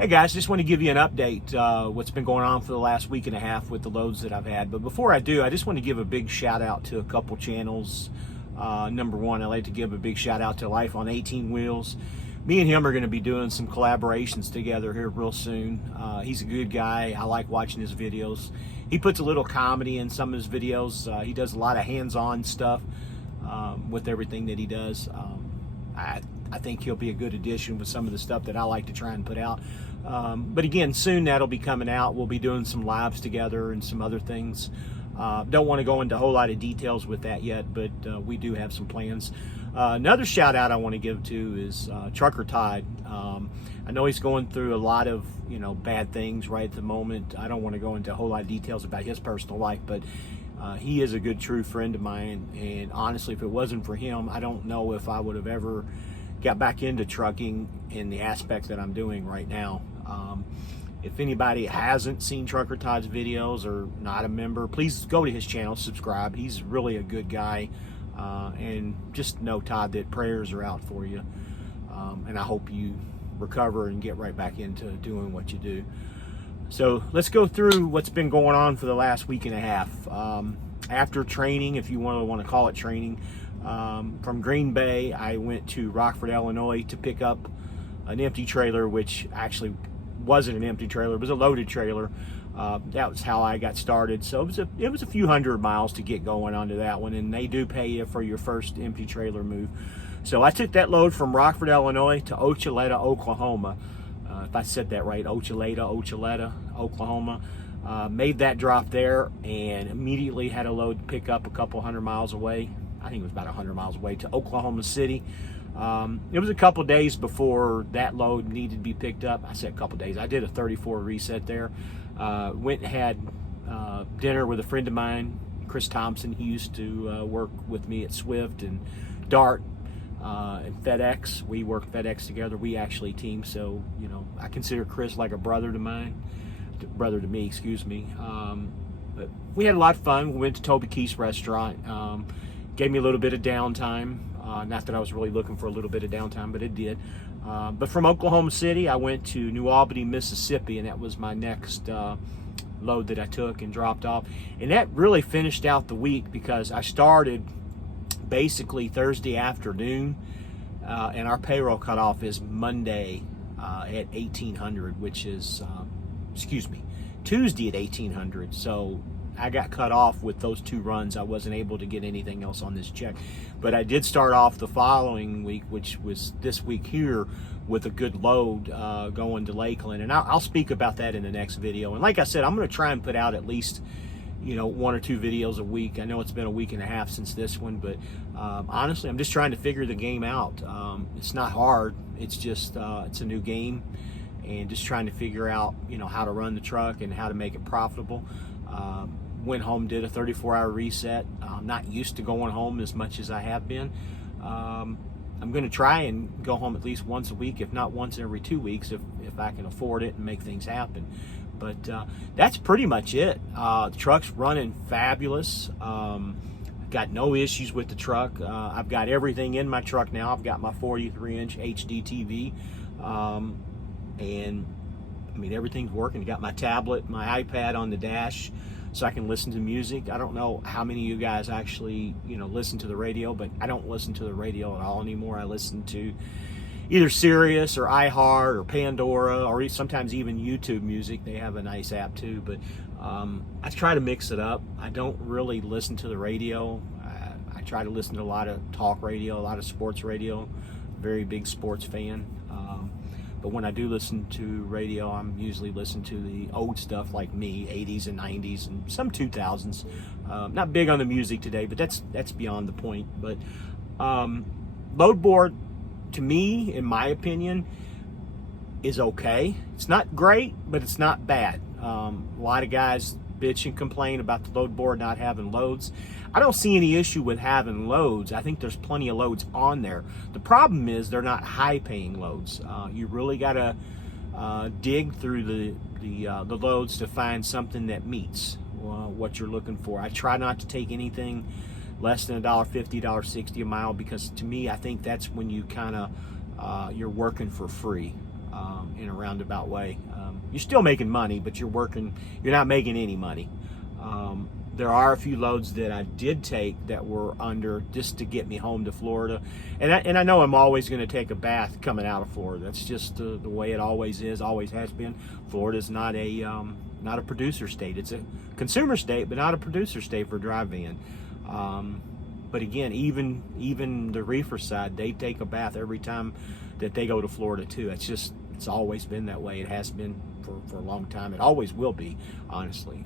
Hey guys, just want to give you an update what's been going on for the last week and a half with the loads that I've had. But before I do, I just want to give a big shout out to a couple channels. Number one, I'd like to give a big shout out to Life on 18 Wheels. Me and him are going to be doing some collaborations together here real soon. He's a good guy. I like watching his videos. He puts a little comedy in some of his videos. He does a lot of hands-on stuff with everything that he does. I think he'll be a good addition with some of the stuff that I like to try and put out. But again, soon that'll be coming out. We'll be doing some lives together and some other things. Don't want to go into a whole lot of details with that yet, but we do have some plans. Another shout out I want to give to is Trucker Todd. I know he's going through a lot of bad things right at the moment. I don't want to go into a whole lot of details about his personal life, but he is a good, true friend of mine. And honestly, if it wasn't for him, I don't know if I would have ever got back into trucking in the aspect that I'm doing right now. If anybody hasn't seen Trucker Todd's videos or not a member, please go to his channel, subscribe. He's really a good guy. And just know, Todd, that prayers are out for you. And I hope you recover and get right back into doing what you do. So let's go through what's been going on for the last week and a half. After training, if you want to call it training, from Green Bay, I went to Rockford, Illinois to pick up an empty trailer, which actually wasn't an empty trailer. It was a loaded trailer. That was how I got started. So it was a few hundred miles to get going onto that one, and they do pay you for your first empty trailer move. So I took that load from Rockford, Illinois to Ochaleta, Oklahoma. If I said that right, Ochaleta, Oklahoma. Made that drop there and immediately had a load pick up a couple hundred miles away. I think it was about 100 miles away to Oklahoma City. It was a couple days before that load needed to be picked up. I said a couple days. I did a 34 reset there. Went and had dinner with a friend of mine, Chris Thompson. He used to work with me at Swift and Dart and FedEx. We work FedEx together. We actually team. So, I consider Chris like a brother to me, excuse me. But we had a lot of fun. We went to Toby Keith's restaurant. Gave me a little bit of downtime. Not that I was really looking for a little bit of downtime, but it did. But from Oklahoma City, I went to New Albany, Mississippi, and that was my next load that I took and dropped off. And that really finished out the week because I started basically Thursday afternoon, and our payroll cutoff is Monday at 1800, which is, Tuesday at 1800. So I got cut off with those two runs. I wasn't able to get anything else on this check. But I did start off the following week, which was this week here, with a good load going to Lakeland. And I'll speak about that in the next video. And like I said, I'm going to try and put out at least, 1 or 2 videos a week. I know it's been a week and a half since this one, but honestly, I'm just trying to figure the game out. It's not hard. It's just, it's a new game. And just trying to figure out, how to run the truck and how to make it profitable. Went home, did a 34-hour reset. I'm not used to going home as much as I have been. I'm going to try and go home at least once a week, if not once every 2 weeks, if I can afford it and make things happen. But that's pretty much it. The truck's running fabulous. Got no issues with the truck. I've got everything in my truck now. I've got my 43-inch HD TV. And I mean, everything's working. I got my tablet, my iPad on the dash, so I can listen to music. I don't know how many of you guys actually, listen to the radio, but I don't listen to the radio at all anymore. I listen to either Sirius or iHeart or Pandora, or sometimes even YouTube Music. They have a nice app too, but I try to mix it up. I don't really listen to the radio. I try to listen to a lot of talk radio, a lot of sports radio. Very big sports fan. But when I do listen to radio, I'm usually listening to the old stuff like me, 80s and 90s and some 2000s. Not big on the music today, but that's beyond the point. But load board, to me, in my opinion, is okay. It's not great, but it's not bad. A lot of guys bitch and complain about the load board not having loads. I don't see any issue with having loads. I think there's plenty of loads on there. The problem is they're not high-paying loads. You really got to dig through the loads to find something that meets what you're looking for. I try not to take anything less than $1.50, $1.60 a mile, because to me, I think that's when you kind of you're working for free. in a roundabout way. You're still making money, but you're not making any money. There are a few loads that I did take that were under just to get me home to Florida. And I know I'm always going to take a bath coming out of Florida. That's just the way it always is, always has been. Florida's not a producer state. It's a consumer state, but not a producer state for dry van. But again, even the reefer side, they take a bath every time that they go to Florida too. It's always been that way. It has been for a long time. It always will be, honestly.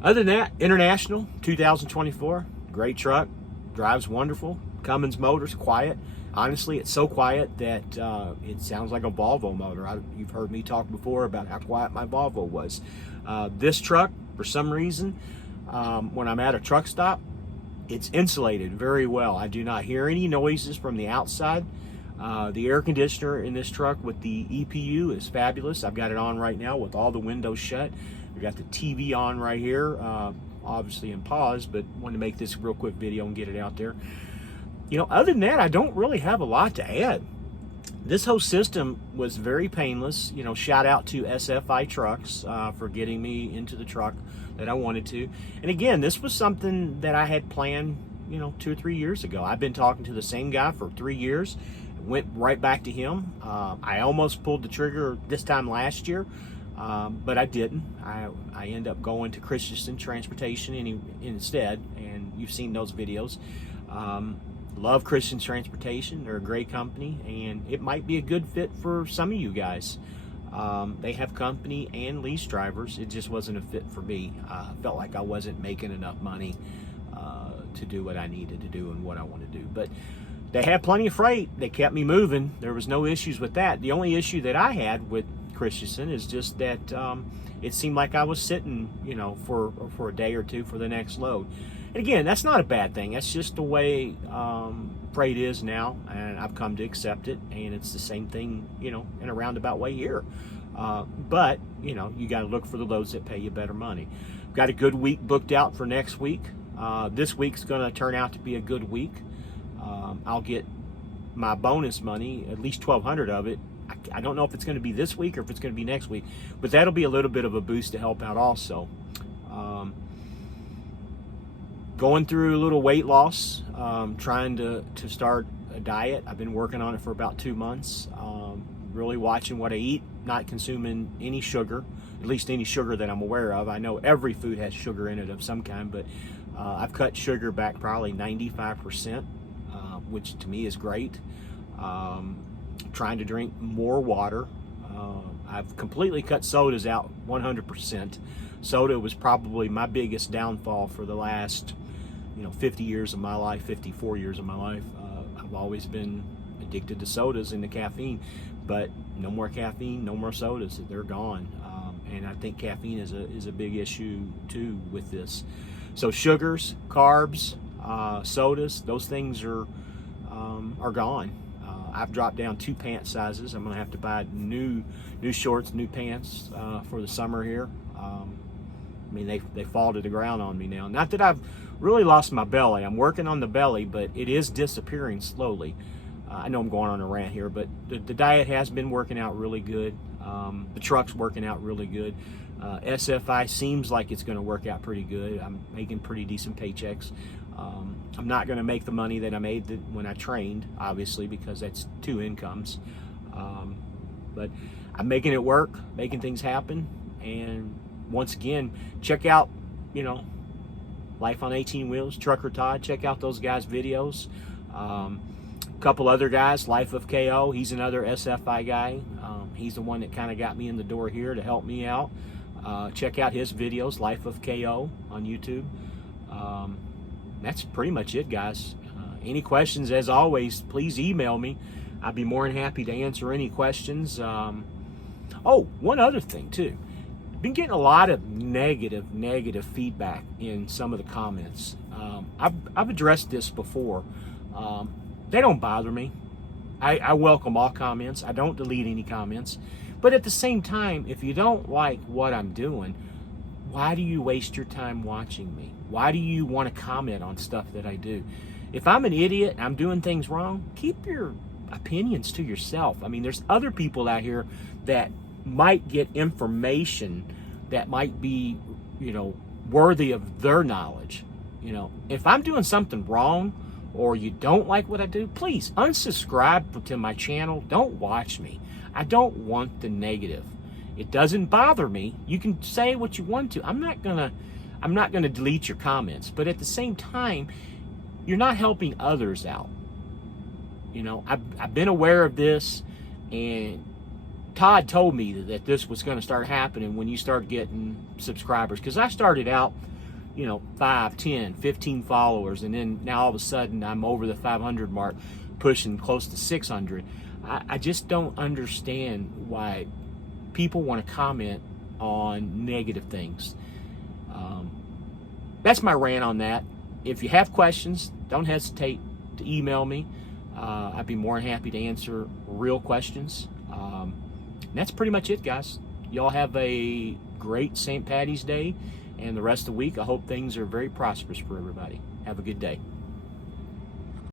Other than that, International 2024, great truck, drives wonderful. Cummins motors, quiet. Honestly, it's so quiet that it sounds like a Volvo motor. You've heard me talk before about how quiet my Volvo was. This truck, for some reason, when I'm at a truck stop, it's insulated very well. I do not hear any noises from the outside. The air conditioner in this truck with the EPU is fabulous. I've got it on right now with all the windows shut. We got the TV on right here, obviously in pause, but wanted to make this real quick video and get it out there. Other than that, I don't really have a lot to add. This whole system was very painless. Shout out to SFI Trucks for getting me into the truck that I wanted to. And again, this was something that I had planned, 2 or 3 years ago. I've been talking to the same guy for 3 years. Went right back to him. I almost pulled the trigger this time last year. But I didn't. I end up going to Christensen Transportation instead, and you've seen those videos. Love Christensen Transportation. They're a great company, and it might be a good fit for some of you guys. They have company and lease drivers. It just wasn't a fit for me. I felt like I wasn't making enough money to do what I needed to do and what I want to do. But they had plenty of freight. They kept me moving. There was no issues with that. The only issue that I had with Christensen is just that it seemed like I was sitting, for a day or two for the next load. And again, that's not a bad thing. That's just the way freight is now, and I've come to accept it. And it's the same thing, in a roundabout way here. But you got to look for the loads that pay you better money. Got a good week booked out for next week. This week's going to turn out to be a good week. I'll get my bonus money, at least $1,200 of it. I don't know if it's going to be this week or if it's going to be next week, but that'll be a little bit of a boost to help out also. Going through a little weight loss, trying to start a diet. I've been working on it for about 2 months. Really watching what I eat, not consuming any sugar, at least any sugar that I'm aware of. I know every food has sugar in it of some kind, but I've cut sugar back probably 95%, which to me is great. Trying to drink more water. I've completely cut sodas out 100%. Soda was probably my biggest downfall for the last 50 years of my life, 54 years of my life. I've always been addicted to sodas and the caffeine, but no more caffeine, no more sodas. They're gone. And I think caffeine is a big issue too with this. So sugars, carbs, sodas, those things are gone. I've dropped down 2 pant sizes. I'm going to have to buy new shorts, new pants for the summer here. They fall to the ground on me now. Not that I've really lost my belly. I'm working on the belly, but it is disappearing slowly. I know I'm going on a rant here, but the diet has been working out really good. The truck's working out really good. SFI seems like it's going to work out pretty good. I'm making pretty decent paychecks. I'm not going to make the money that I made when I trained, obviously, because that's 2 incomes. But I'm making it work, making things happen. And once again, check out, Life on 18 Wheels, Trucker Todd. Check out those guys' videos. A couple other guys, Life of KO. He's another SFI guy. He's the one that kind of got me in the door here to help me out. Check out his videos, Life of KO on YouTube. That's pretty much it, guys. Any questions, as always, please email me. I'd be more than happy to answer any questions. Oh, one other thing, too. Been getting a lot of negative feedback in some of the comments. I've addressed this before. They don't bother me. I welcome all comments. I don't delete any comments. But at the same time, if you don't like what I'm doing, why do you waste your time watching me? Why do you want to comment on stuff that I do? If I'm an idiot and I'm doing things wrong, keep your opinions to yourself. I mean, there's other people out here that might get information that might be, worthy of their knowledge. If I'm doing something wrong or you don't like what I do, please unsubscribe to my channel. Don't watch me. I don't want the negative. It doesn't bother me. You can say what you want to. I'm not gonna delete your comments, but at the same time, you're not helping others out. I've been aware of this, and Todd told me that this was going to start happening when you start getting subscribers, because I started out 5, 10, 15 followers, and then now all of a sudden I'm over the 500 mark, pushing close to 600. I just don't understand why people want to comment on negative things. That's my rant on that. If you have questions, don't hesitate to email me. I'd be more than happy to answer real questions. And that's pretty much it, guys. Y'all have a great St. Patty's Day and the rest of the week. I hope things are very prosperous for everybody. Have a good day.